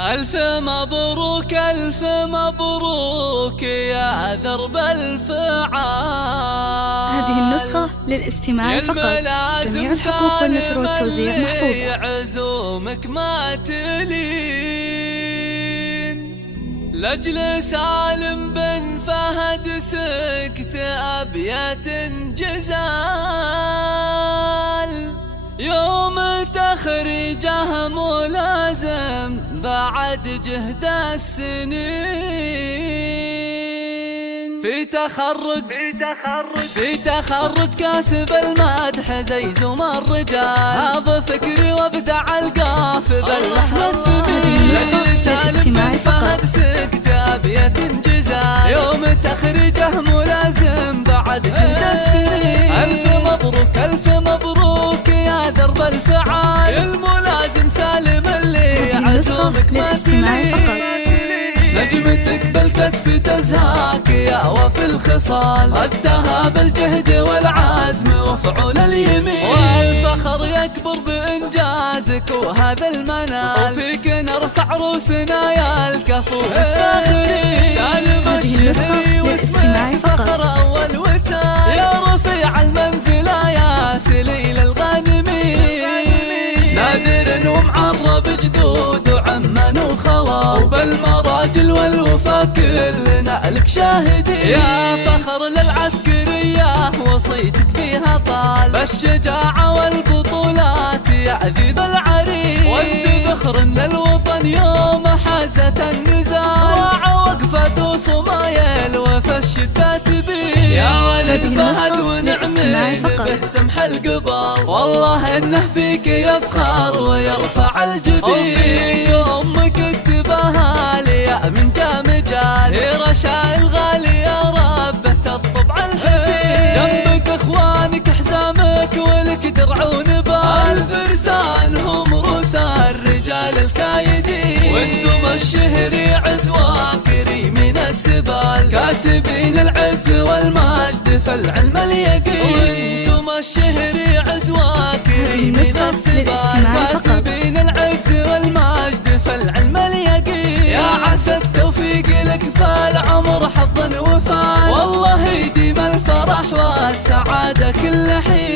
ألف مبروك ألف مبروك يا درب الفعال. هذه النسخة للاستماع فقط. جميع الحقوق والنشر والتوزيع محفوظة. عزومك ما تلين لأجل سالم بن فهد سكت أبيات جزال. يوم تخريجه ملازم بعد جهد السنين. في تخرج كاسب المدح زي زمر الرجال. هذا فكري وابدع القاف باللحن الثمين. لأجل سالم بن فهد سكت أبيات جزال. يوم تخريجه ملازم بعد جهد السنين. ألف مبروك ألف مبروك يا درب الفعال. الملازم سالم اللي عزومك ما تلين. نجمتك بالكتف تزهاك يا وفي الخصال. غدتها بالجهد والعزم وفعول اليمين. والفخر يكبر بإنجازك وهذا المنال. وفيك نرفع روسنا يا الكفو متفاخرين. سالم الشهري واسمك فخر أول وتال. يا رفيع المنزلة يا سليل الغانمين. نادر ومعرب جدود وعمان وخوال. وبالمراجل والوفا كلنا لك شاهدين. يا فخر للعسكرية وصيتك فيها طال. بالشجاعة والبطولات يا عذيب العرين. وانت ذخر للوطن يوم حازت النزال. راعى وقفة وصمايل وفي الشدة تبين. يا ولد فهد ونعمين به سمح القبال. والله انه فيك يفخر ويرفع الجبين. وفي امك اكتبها لي من جامجال. هي رشايل غالي يا ربة الطبع الحسين. جنبك اخوانك حزامك ولك درع ونبال. الفرسان هم روس الرجال الكايدين. وانتم الشهري عزوة كريمين السبال. كاسبين العز والمجد في العلم اليقين. وانتم الشهري عزوة كريمين السبال. كاسبين العز والمجد في العلم اليقين. يا عسى التوفيق لك فالعمر حظا وفال. والله يديم الفرح والسعادة كل حين.